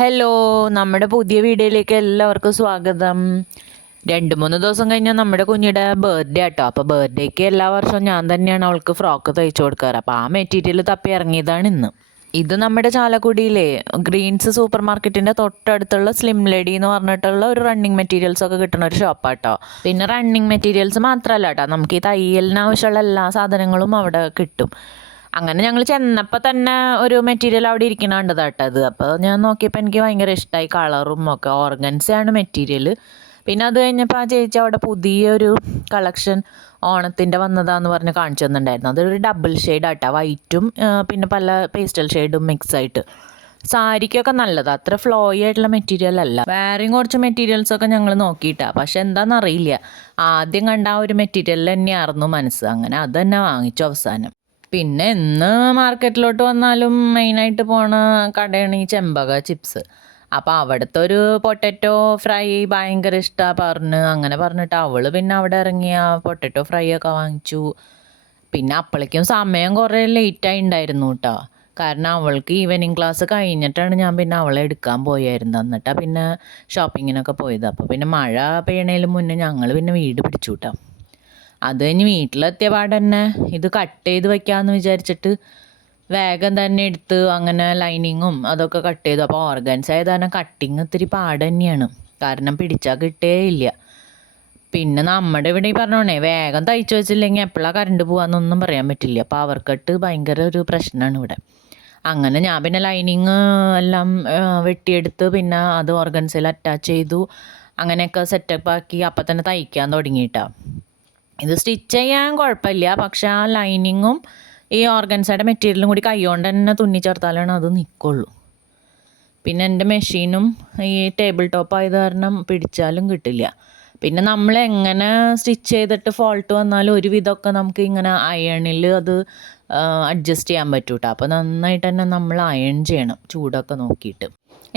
Hello, നമ്മുടെ പുതിയ വീഡിയോയിലേക്ക് എല്ലാവർക്കും സ്വാഗതം. 2-3 ദിവസം കഴിഞ്ഞാൽ നമ്മുടെ കുഞ്ഞിയുടെ ബർത്ത്ഡേ ആട്ടോ. അപ്പോൾ ബർത്ത്ഡേക്ക് എല്ലാ വർഷവും ഞാൻ തന്നെയാണ് അവൾക്ക് ഫ്രോക്ക് തയ്ച്ചു കൊടുക്കാറ്. അപ്പോൾ ആ മെറ്റീരിയൽ തപ്പി ഇറങ്ങിയതാണ് ഇന്ന്. ഇത് നമ്മുടെ ചാലക്കുടിയിലെ ഗ്രീൻസ് സൂപ്പർ മാർക്കറ്റിൻ്റെ തൊട്ടടുത്തുള്ള സ്ലിം ലേഡി എന്ന് പറഞ്ഞിട്ടുള്ള ഒരു റണ്ണിങ് മെറ്റീരിയൽസ് ഒക്കെ കിട്ടുന്ന ഒരു ഷോപ്പാട്ടോ. പിന്നെ റണ്ണിങ് മെറ്റീരിയൽസ് മാത്രമല്ല കേട്ടോ, നമുക്ക് ഈ തയ്യലിന് ആവശ്യമുള്ള എല്ലാ സാധനങ്ങളും അവിടെ കിട്ടും. അങ്ങനെ ഞങ്ങൾ ചെന്നപ്പോൾ തന്നെ ഒരു മെറ്റീരിയൽ അവിടെ ഇരിക്കണ കണ്ടതാട്ടത്. അപ്പോൾ ഞാൻ നോക്കിയപ്പോൾ എനിക്ക് ഭയങ്കര ഇഷ്ടമായി, കളറും ഒക്കെ. ഓർഗൻസയാണ് മെറ്റീരിയൽ. പിന്നെ അത് കഴിഞ്ഞപ്പോൾ ആ ചേച്ചി അവിടെ പുതിയൊരു കളക്ഷൻ ഓണത്തിൻ്റെ വന്നതാന്ന് പറഞ്ഞ് കാണിച്ചു തന്നിട്ടുണ്ടായിരുന്നു. അതൊരു ഡബിൾ ഷെയ്ഡാട്ടോ, വൈറ്റും പിന്നെ പല പേസ്റ്റൽ ഷെയ്ഡും മിക്സ് ആയിട്ട്. സാരിക്കൊക്കെ നല്ലതാണ്, അത്ര ഫ്ലോയി ആയിട്ടുള്ള മെറ്റീരിയൽ അല്ല. വേറെയും കുറച്ച് മെറ്റീരിയൽസൊക്കെ ഞങ്ങൾ നോക്കിയിട്ടാണ്, പക്ഷെ എന്താണെന്നറിയില്ല. ആദ്യം കണ്ട ആ ഒരു മെറ്റീരിയൽ തന്നെയായിരുന്നു മനസ്സ്. അങ്ങനെ അത് തന്നെ വാങ്ങിച്ചു അവസാനം. പിന്നെ ഇന്ന് മാർക്കറ്റിലോട്ട് വന്നാലും മെയിനായിട്ട് പോണ കടയാണ് ഈ ചെമ്പക ചിപ്സ്. അപ്പോൾ അവിടുത്തെ ഒരു പൊട്ടറ്റോ ഫ്രൈ ഭയങ്കര ഇഷ്ടമാണ് അങ്ങനെ പറഞ്ഞിട്ട് അവൾ പിന്നെ അവിടെ ഇറങ്ങിയ പൊട്ടറ്റോ ഫ്രൈ ഒക്കെ വാങ്ങിച്ചു. പിന്നെ അപ്പോഴേക്കും സമയം കുറേ ലേറ്റായി ഉണ്ടായിരുന്നു കേട്ടോ. കാരണം അവൾക്ക് ഈവനിങ് ക്ലാസ് കഴിഞ്ഞിട്ടാണ് ഞാൻ പിന്നെ അവളെ എടുക്കാൻ പോയായിരുന്നു. എന്നിട്ടാണ് പിന്നെ ഷോപ്പിങ്ങിനൊക്കെ പോയത്. അപ്പോൾ പിന്നെ മഴ പെയ്യണേലും മുന്നേ ഞങ്ങൾ പിന്നെ വീട് പിടിച്ചു കേട്ടോ. അത് കഴിഞ്ഞ് വീട്ടിലെത്തിയ പാട് തന്നെ ഇത് കട്ട് ചെയ്ത് വയ്ക്കാമെന്ന് വിചാരിച്ചിട്ട് വേഗം തന്നെ എടുത്ത് അങ്ങനെ ലൈനിങ്ങും അതൊക്കെ കട്ട് ചെയ്തു. അപ്പോൾ ഓർഗൻസ് ആയത് കാരണം കട്ടിങ് ഇത്തിരി പാട് തന്നെയാണ്, കാരണം പിടിച്ചാൽ കിട്ടേ ഇല്ല. പിന്നെ നമ്മുടെ ഇവിടെ ഈ പറഞ്ഞോണേ വേഗം തയ്ച്ചു വെച്ചില്ലെങ്കിൽ എപ്പോഴാണ് കറണ്ട് പോകാമെന്നൊന്നും പറയാൻ പറ്റില്ല. പവർ കട്ട് ഭയങ്കര ഒരു പ്രശ്നമാണ് ഇവിടെ. അങ്ങനെ ഞാൻ പിന്നെ ലൈനിങ് എല്ലാം വെട്ടിയെടുത്ത് പിന്നെ അത് ഓർഗൻസിൽ അറ്റാച്ച് ചെയ്തു. അങ്ങനെയൊക്കെ സെറ്റപ്പ് ആക്കി അപ്പം തന്നെ തയ്ക്കാൻ തുടങ്ങിയിട്ടാണ്. ഇത് സ്റ്റിച്ച് ചെയ്യാൻ കുഴപ്പമില്ല, പക്ഷെ ആ ലൈനിങ്ങും ഈ ഓർഗൻസയുടെ മെറ്റീരിയലും കൂടി കൈകൊണ്ട് തന്നെ തുന്നി ചേർത്താലാണ് അത് നിൽക്കുള്ളൂ. പിന്നെ എൻ്റെ മെഷീനും ഈ ടേബിൾ ടോപ്പ് ആയത് കാരണം പിടിച്ചാലും കിട്ടില്ല. പിന്നെ നമ്മൾ എങ്ങനെ സ്റ്റിച്ച് ചെയ്തിട്ട് ഫോൾട്ട് വന്നാലും ഒരുവിധമൊക്കെ നമുക്ക് ഇങ്ങനെ അയണിൽ അത് അഡ്ജസ്റ്റ് ചെയ്യാൻ പറ്റൂട്ടോ. അപ്പോൾ നന്നായിട്ട് തന്നെ നമ്മൾ അയൺ ചെയ്യണം, ചൂടൊക്കെ നോക്കിയിട്ട്.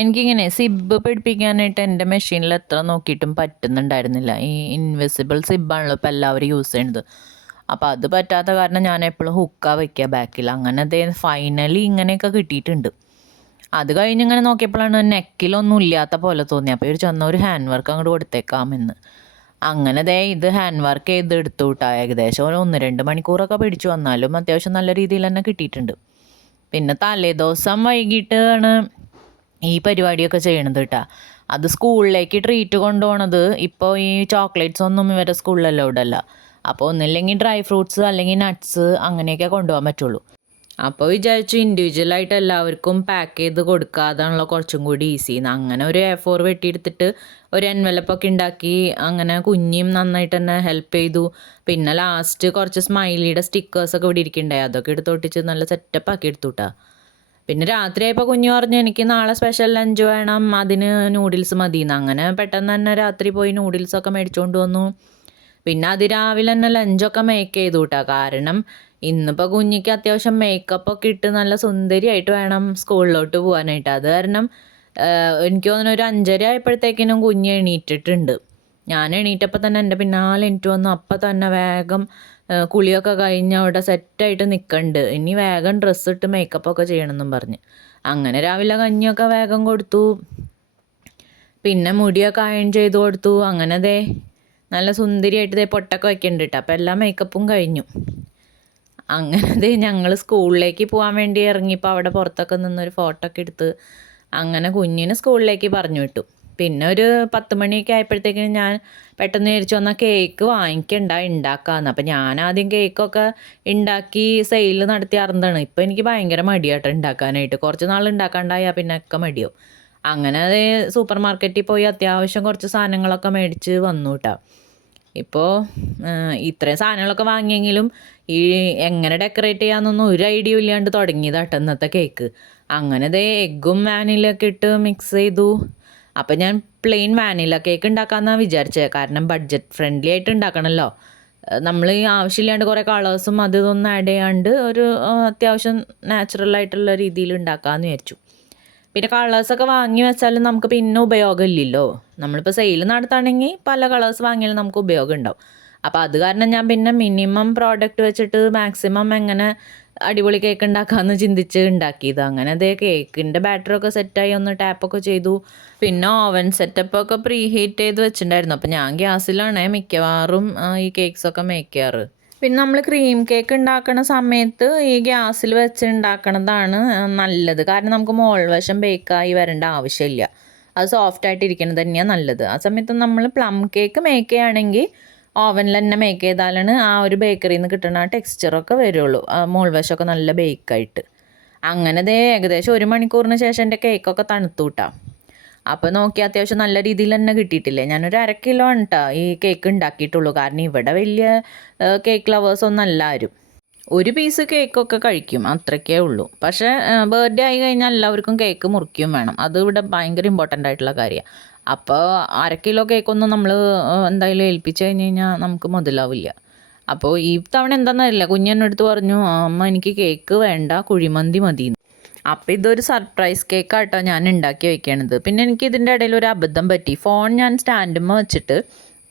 എനിക്കിങ്ങനെ സിബ് പിടിപ്പിക്കാനായിട്ട് എൻ്റെ മെഷീനിൽ എത്ര നോക്കിയിട്ടും പറ്റുന്നുണ്ടായിരുന്നില്ല. ഈ ഇൻവിസിബിൾ സിബാണല്ലോ ഇപ്പോൾ എല്ലാവരും യൂസ് ചെയ്യുന്നത്. അപ്പോൾ അത് പറ്റാത്ത കാരണം ഞാൻ എപ്പോഴും ഹുക്കാണ് വയ്ക്കുക ബാക്കിൽ. അങ്ങനെ അതേ ഫൈനലി ഇങ്ങനെയൊക്കെ കിട്ടിയിട്ടുണ്ട്. അത് കഴിഞ്ഞ് ഇങ്ങനെ നോക്കിയപ്പോഴാണ് നെക്കിലൊന്നും ഇല്ലാത്ത പോലെ തോന്നി. അപ്പോൾ ഒരു ചെന്ന ഒരു ഹാൻഡ് വർക്ക് അങ്ങോട്ട് കൊടുത്തേക്കാമെന്ന്. അങ്ങനെ ഇത് ഹാൻഡ് വർക്ക് ചെയ്ത് എടുത്തു വിട്ടാ. ഏകദേശം ഒരു 1-2 മണിക്കൂറൊക്കെ പിടിച്ചു, വന്നാലും അത്യാവശ്യം നല്ല രീതിയിൽ തന്നെ കിട്ടിയിട്ടുണ്ട്. പിന്നെ തലേദിവസം വൈകിട്ടാണ് ഈ പരിപാടിയൊക്കെ ചെയ്യണത് കേട്ടോ. അത് സ്കൂളിലേക്ക് ട്രീറ്റ് കൊണ്ടുപോകണത് ഇപ്പോൾ ഈ ചോക്ലേറ്റ്സ് ഒന്നും ഇവരുടെ സ്കൂളിലല്ലോ ഇവിടെയല്ല. അപ്പോൾ ഒന്നില്ലെങ്കിൽ ഡ്രൈ ഫ്രൂട്ട്സ് അല്ലെങ്കിൽ നട്ട്സ് അങ്ങനെയൊക്കെ കൊണ്ടുപോകാൻ പറ്റുള്ളൂ. അപ്പോൾ വിചാരിച്ചു ഇൻഡിവിജ്വലായിട്ട് എല്ലാവർക്കും പാക്ക് ചെയ്ത് കൊടുക്കാതാണല്ലോ കുറച്ചും കൂടി ഈസി. അങ്ങനെ ഒരു A4 വെട്ടിയെടുത്തിട്ട് ഒരു എൻവലപ്പൊക്കെ ഉണ്ടാക്കി അങ്ങനെ കുഞ്ഞിയും നന്നായിട്ട് തന്നെ ഹെൽപ്പ് ചെയ്തു. പിന്നെ ലാസ്റ്റ് കുറച്ച് സ്മൈലിയുടെ സ്റ്റിക്കേഴ്സൊക്കെ ഇവിടെ ഇരിക്കണ്ടായി, അതൊക്കെ എടുത്തൊട്ടിച്ച് നല്ല സെറ്റപ്പ് ആക്കി എടുത്തു കേട്ടോ. പിന്നെ രാത്രിയായപ്പോൾ കുഞ്ഞു പറഞ്ഞു എനിക്ക് നാളെ സ്പെഷ്യൽ ലഞ്ച് വേണം, അതിന് നൂഡിൽസ് മതിയെന്ന്. അങ്ങനെ പെട്ടെന്ന് തന്നെ രാത്രി പോയി നൂഡിൽസൊക്കെ മേടിച്ചുകൊണ്ട് വന്നു. പിന്നെ അതിരാവിലെ തന്നെ ലഞ്ചൊക്കെ മേക്ക് ചെയ്തു കേട്ടോ. കാരണം ഇന്നിപ്പോൾ കുഞ്ഞിക്ക് അത്യാവശ്യം മേക്കപ്പൊക്കെ ഇട്ട് നല്ല സുന്ദരിയായിട്ട് വേണം സ്കൂളിലോട്ട് പോകാനായിട്ട്. അത് കാരണം എനിക്ക് തോന്നുന്നു ഒരു 5:30 ആയപ്പോഴത്തേക്കിനും കുഞ്ഞ് എണീറ്റിട്ടുണ്ട്. ഞാൻ എണീറ്റപ്പോൾ തന്നെ എൻ്റെ പിന്നാലെ എനിക്ക് വന്നു. അപ്പം തന്നെ വേഗം കുളിയൊക്കെ കഴിഞ്ഞ് അവിടെ സെറ്റായിട്ട് നിൽക്കുന്നുണ്ട്. ഇനി വേഗം ഡ്രസ്സ് ഇട്ട് മേക്കപ്പൊക്കെ ചെയ്യണമെന്നും പറഞ്ഞ്. അങ്ങനെ രാവിലെ കഞ്ഞിയൊക്കെ വേഗം കൊടുത്തു. പിന്നെ മുടിയൊക്കെ അയൺ ചെയ്ത് കൊടുത്തു. അങ്ങനെ നല്ല സുന്ദരിയായിട്ട് പൊട്ടൊക്കെ വയ്ക്കുന്നുണ്ട് കേട്ടോ. അപ്പോൾ എല്ലാ മേക്കപ്പും കഴിഞ്ഞു. അങ്ങനെ ഞങ്ങൾ സ്കൂളിലേക്ക് പോകാൻ വേണ്ടി ഇറങ്ങിയപ്പോൾ അവിടെ പുറത്തൊക്കെ നിന്നൊരു ഫോട്ടോ ഒക്കെ എടുത്ത് അങ്ങനെ കുഞ്ഞിനെ സ്കൂളിലേക്ക് പറഞ്ഞു വിട്ടു. പിന്നെ ഒരു 10 മണിയൊക്കെ ആയപ്പോഴത്തേക്കിനും ഞാൻ പെട്ടെന്ന് വിചാരിച്ചു വന്നാൽ കേക്ക് ഉണ്ടാക്കാമെന്ന്. അപ്പം ഞാൻ ആദ്യം കേക്കൊക്കെ ഉണ്ടാക്കി സെയിൽ നടത്തി അറിഞ്ഞതാണ്. ഇപ്പോൾ എനിക്ക് ഭയങ്കര മടിയാട്ടോ ഉണ്ടാക്കാനായിട്ട്. കുറച്ച് നാൾ ഉണ്ടാക്കാണ്ടായാൽ പിന്നെ ഒക്കെ മടിയാവും. അങ്ങനെ സൂപ്പർ മാർക്കറ്റിൽ പോയി അത്യാവശ്യം കുറച്ച് സാധനങ്ങളൊക്കെ മേടിച്ച് വന്നു കേട്ടോ. ഇപ്പോൾ ഇത്രയും സാധനങ്ങളൊക്കെ വാങ്ങിയെങ്കിലും ഈ എങ്ങനെ ഡെക്കറേറ്റ് ചെയ്യാമെന്നൊന്നും ഒരു ഐഡിയ ഇല്ലാണ്ട് തുടങ്ങിയതാട്ടോ ഇന്നത്തെ കേക്ക്. അങ്ങനെ എഗ്ഗും വാനിലൊക്കെ ഇട്ട് മിക്സ് ചെയ്തു. അപ്പം ഞാൻ പ്ലെയിൻ വാനില കേക്ക് ഉണ്ടാക്കാമെന്നാണ് വിചാരിച്ചത്. കാരണം ബഡ്ജറ്റ് ഫ്രണ്ട്ലി ആയിട്ട് ഉണ്ടാക്കണമല്ലോ. നമ്മൾ ഈ ആവശ്യമില്ലാണ്ട് കുറേ കളേഴ്സും അതൊന്നും ആഡ് ചെയ്യാണ്ട് ഒരു അത്യാവശ്യം നാച്ചുറലായിട്ടുള്ള രീതിയിൽ ഉണ്ടാക്കാമെന്ന് വിചാരിച്ചു. പിന്നെ കളേഴ്സൊക്കെ വാങ്ങി വെച്ചാലും നമുക്ക് പിന്നെ ഉപയോഗമില്ലല്ലോ. നമ്മളിപ്പോൾ സെയിൽ നടത്തുകയാണെങ്കിൽ പല കളേഴ്സ് വാങ്ങിയാലും നമുക്ക് ഉപയോഗം ഉണ്ടാവും. അപ്പോൾ അത് കാരണം ഞാൻ പിന്നെ മിനിമം പ്രോഡക്റ്റ് വെച്ചിട്ട് മാക്സിമം എങ്ങനെ അടിപൊളി കേക്ക് ഉണ്ടാക്കാമെന്ന് ചിന്തിച്ച് ഉണ്ടാക്കിയത്. അങ്ങനെ അതേ കേക്കിൻ്റെ ബാറ്ററൊക്കെ സെറ്റായി ഒന്ന് ടാപ്പൊക്കെ ചെയ്തു. പിന്നെ ഓവൻ സെറ്റപ്പൊക്കെ പ്രീ ഹീറ്റ് ചെയ്ത് വെച്ചിട്ടുണ്ടായിരുന്നു. അപ്പോൾ ഞാൻ ഗ്യാസിലാണ് മിക്കവാറും ഈ കേക്ക്സൊക്കെ മേക്ക് ചെയ്യാറ്. പിന്നെ നമ്മൾ ക്രീം കേക്ക് ഉണ്ടാക്കുന്ന സമയത്ത് ഈ ഗ്യാസിൽ വെച്ച് ഉണ്ടാക്കണതാണ് നല്ലത്. കാരണം നമുക്ക് മോൾവശം ബേക്കായി വരേണ്ട ആവശ്യമില്ല. അത് സോഫ്റ്റായിട്ട് ഇരിക്കുന്നത് തന്നെയാണ് നല്ലത്. ആ സമയത്ത് നമ്മൾ പ്ലം കേക്ക് മേക്ക് ചെയ്യുകയാണെങ്കിൽ ഓവനിൽ തന്നെ മേക്ക് ചെയ്താലാണ് ആ ഒരു ബേക്കറിയിൽ നിന്ന് കിട്ടുന്ന ആ ടെക്സ്ചറൊക്കെ വരുള്ളൂ, മോൾവശമൊക്കെ നല്ല ബേക്കായിട്ട്. അങ്ങനെ ഏകദേശം 1 മണിക്കൂറിന് ശേഷം എൻ്റെ കേക്കൊക്കെ തണുത്തു കിട്ടാം. അപ്പോൾ നോക്കി അത്യാവശ്യം നല്ല രീതിയിൽ തന്നെ കിട്ടിയിട്ടില്ലേ. ഞാനൊരു 1/2 കിലോ ആണ് കേട്ടോ ഈ കേക്ക് ഉണ്ടാക്കിയിട്ടുള്ളൂ. കാരണം ഇവിടെ വലിയ കേക്ക് ലവേഴ്സൊന്നും അല്ല ആരും. ഒരു പീസ് കേക്കൊക്കെ കഴിക്കും, അത്രയ്ക്കേ ഉള്ളൂ. പക്ഷേ ബർത്ത്ഡേ ആയി കഴിഞ്ഞാൽ എല്ലാവർക്കും കേക്ക് മുറിക്കും വേണം. അത് ഇവിടെ ഭയങ്കര ഇമ്പോർട്ടൻ്റ് ആയിട്ടുള്ള കാര്യമാണ്. അപ്പോൾ 1/2 കിലോ കേക്കൊന്നും നമ്മൾ എന്തായാലും ഏൽപ്പിച്ച് കഴിഞ്ഞ് കഴിഞ്ഞാൽ നമുക്ക് മുതലാവില്ല. അപ്പോൾ ഈ തവണ എന്താണെന്നറിയില്ല, കുഞ്ഞെന്നടുത്ത് പറഞ്ഞു, അമ്മ എനിക്ക് കേക്ക് വേണ്ട, കുഴിമന്തി മതി. അപ്പോൾ ഇതൊരു സർപ്രൈസ് കേക്കാട്ടോ ഞാൻ ഉണ്ടാക്കി വയ്ക്കണത്. പിന്നെ എനിക്ക് ഇതിൻ്റെ ഇടയിൽ ഒരു അബദ്ധം പറ്റി. ഫോൺ ഞാൻ സ്റ്റാൻഡുമ്മ വെച്ചിട്ട്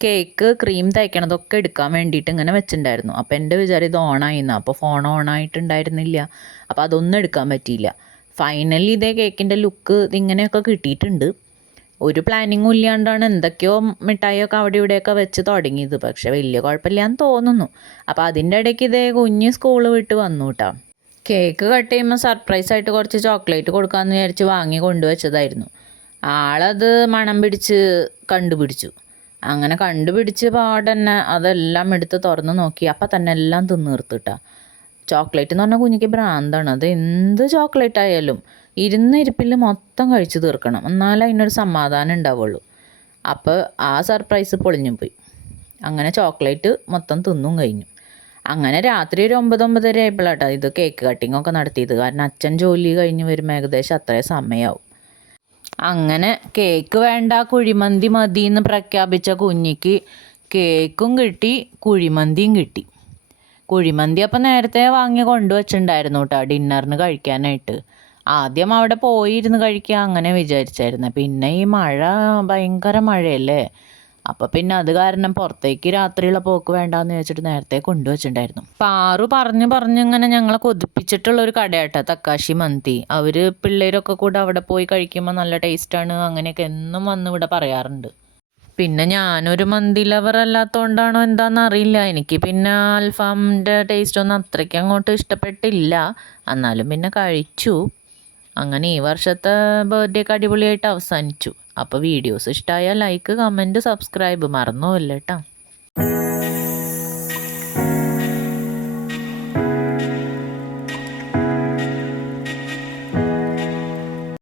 കേക്ക് ക്രീം തയ്ക്കണതൊക്കെ എടുക്കാൻ വേണ്ടിയിട്ട് ഇങ്ങനെ വെച്ചിട്ടുണ്ടായിരുന്നു. അപ്പോൾ എൻ്റെ വിചാരം ഇത് ഓണായിന്നാണ്. അപ്പോൾ ഫോൺ ഓണായിട്ടുണ്ടായിരുന്നില്ല. അപ്പോൾ അതൊന്നും എടുക്കാൻ പറ്റിയില്ല. ഫൈനലി ഇതേ കേക്കിൻ്റെ ലുക്ക് ഇങ്ങനെയൊക്കെ കിട്ടിയിട്ടുണ്ട്. ഒരു പ്ലാനിങ്ങും ഇല്ലാണ്ടാണ് എന്തൊക്കെയോ മിഠായിയൊക്കെ അവിടെ ഇവിടെയൊക്കെ വെച്ച് തുടങ്ങിയത്. പക്ഷേ വലിയ കുഴപ്പമില്ലാന്ന് തോന്നുന്നു. അപ്പോൾ അതിൻ്റെ ഇടയ്ക്ക് ഇതേ കുഞ്ഞ് സ്കൂൾ വിട്ട് വന്നു കേട്ടോ. കേക്ക് കട്ട് ചെയ്യുമ്പോൾ സർപ്രൈസായിട്ട് കുറച്ച് ചോക്ലേറ്റ് കൊടുക്കാമെന്ന് വിചാരിച്ച് വാങ്ങി കൊണ്ടുവച്ചതായിരുന്നു. ആളത് മണം പിടിച്ച് കണ്ടുപിടിച്ചു. അങ്ങനെ കണ്ടുപിടിച്ച് പാടന്നെ അതെല്ലാം എടുത്ത് തുറന്ന് നോക്കി. അപ്പം തന്നെ എല്ലാം തിന്നീർത്തിട്ടാ. ചോക്ലേറ്റ് എന്ന് പറഞ്ഞാൽ കുഞ്ഞിക്ക് ഭ്രാന്താണ്. അത് എന്ത് ചോക്ലേറ്റ് ആയാലും ഇരുന്നിരിപ്പിൽ മൊത്തം കഴിച്ച് തീർക്കണം, എന്നാലേ അതിനൊരു സമാധാനം ഉണ്ടാവുള്ളൂ. അപ്പോൾ ആ സർപ്രൈസ് പൊളിഞ്ഞു പോയി. അങ്ങനെ ചോക്ലേറ്റ് മൊത്തം തിന്നും കഴിഞ്ഞു. അങ്ങനെ രാത്രി ഒരു 9-9:30 ആയപ്പോഴാട്ടോ ഇത് കേക്ക് കട്ടിങ്ങൊക്കെ നടത്തിയത്. കാരണം അച്ഛൻ ജോലി കഴിഞ്ഞ് വരുമ്പോൾ ഏകദേശം അത്രയും സമയമാവും. അങ്ങനെ കേക്ക് വേണ്ട, കുഴിമന്തി മതി എന്ന് പ്രഖ്യാപിച്ച കുഞ്ഞിക്ക് കേക്കും കിട്ടി, കുഴിമന്തിയും കിട്ടി. കുഴിമന്തി അപ്പം നേരത്തെ വാങ്ങി കൊണ്ടുവച്ചിട്ടുണ്ടായിരുന്നു കേട്ടോ ഡിന്നറിന് കഴിക്കാനായിട്ട്. ആദ്യം അവിടെ പോയിരുന്ന് കഴിക്കുക അങ്ങനെ വിചാരിച്ചായിരുന്നു. പിന്നെ ഈ മഴ, ഭയങ്കര മഴയല്ലേ, അപ്പോൾ പിന്നെ അത് കാരണം പുറത്തേക്ക് രാത്രിയുള്ള പോക്ക് വേണ്ടാന്ന് വെച്ചിട്ട് നേരത്തെ കൊണ്ടുവച്ചിട്ടുണ്ടായിരുന്നു. പാറു പറഞ്ഞിങ്ങനെ ഞങ്ങളെ കൊതിപ്പിച്ചിട്ടുള്ള ഒരു കടയാട്ടോ തക്കാശി മന്തി. അവർ പിള്ളേരൊക്കെ കൂടെ അവിടെ പോയി കഴിക്കുമ്പോൾ നല്ല ടേസ്റ്റാണ് അങ്ങനെയൊക്കെ എന്നും വന്ന് ഇവിടെ പറയാറുണ്ട്. പിന്നെ ഞാനൊരു മന്തി ലവർ അല്ലാത്തതുകൊണ്ടാണോ എന്താണെന്ന് അറിയില്ല, എനിക്ക് പിന്നെ അൽഫാമിൻ്റെ ടേസ്റ്റൊന്നും അത്രയ്ക്ക് അങ്ങോട്ട് ഇഷ്ടപ്പെട്ടില്ല. എന്നാലും പിന്നെ കഴിച്ചു. അങ്ങനെ ഈ വർഷത്തെ ബർത്ത്ഡേ ഒക്കെ അടിപൊളിയായിട്ട് അവസാനിച്ചു. അപ്പോൾ വീഡിയോസ് ഇഷ്ടമായാൽ ലൈക്ക്, കമൻറ്റ്, സബ്സ്ക്രൈബ് മറന്നു പോവില്ല കേട്ടോ.